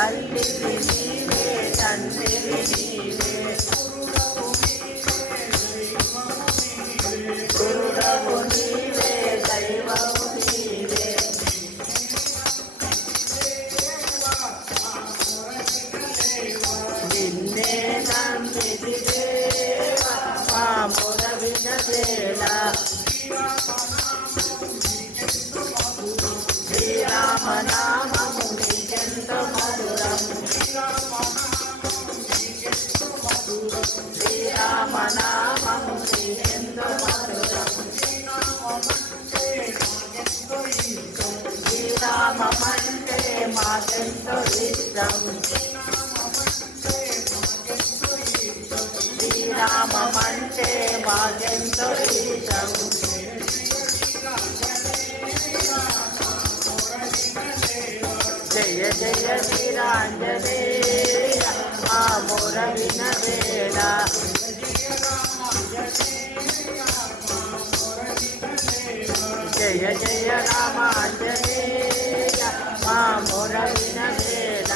తల్లివి నీవే తండ్రివి నీవే గురుడవు నీవే దైవము నీవే నిన్నే నమ్మితి దేవా మా మొర వినవేళ శ్రీరామనామము నీకెంతో మధురం శ్రీరామనామము నీకెంతో మధురం శ్రీరామమంటే మాకెంతో ఇష్టం శ్రీరామమంటే మాకెంతో ఇష్టం జయ జయ వీరాంజనేయ మా మొర వినవేళ జయ జయ రామాంజనేయ మా మొర వినవేళ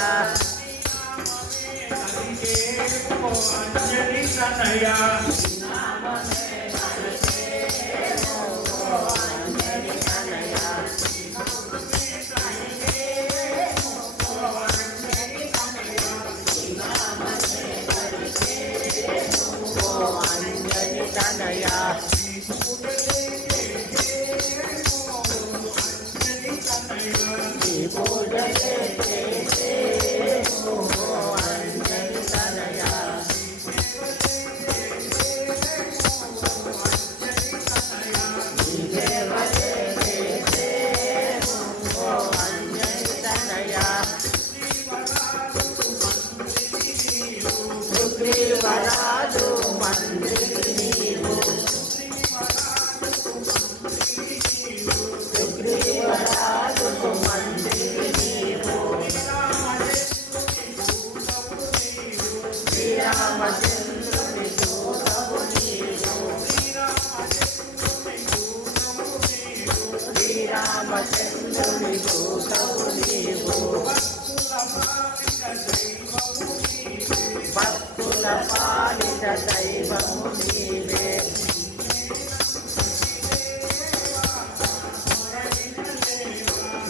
సుగ్రీవరాజు మంత్రికి నీవు సుగ్రీవరాజు మంత్రికి నీవు శ్రీరామచంద్రుని దూతవు నీవు శ్రీరామచంద్రుని దూతవు నీవు భక్తుల పాలిత దైవము నీవే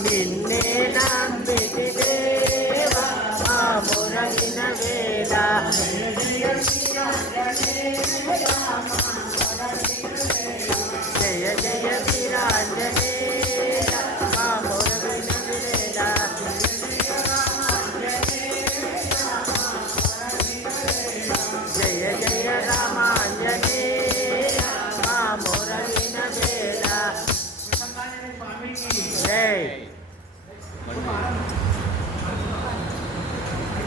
నిన్నే నమ్మితి దేవా మా మొర వినవేళ జయ జయ వీరాంజనేయ మా మొర వినవేళ జయ జయ రామాంజనేయ మా మొర వినవేళ జై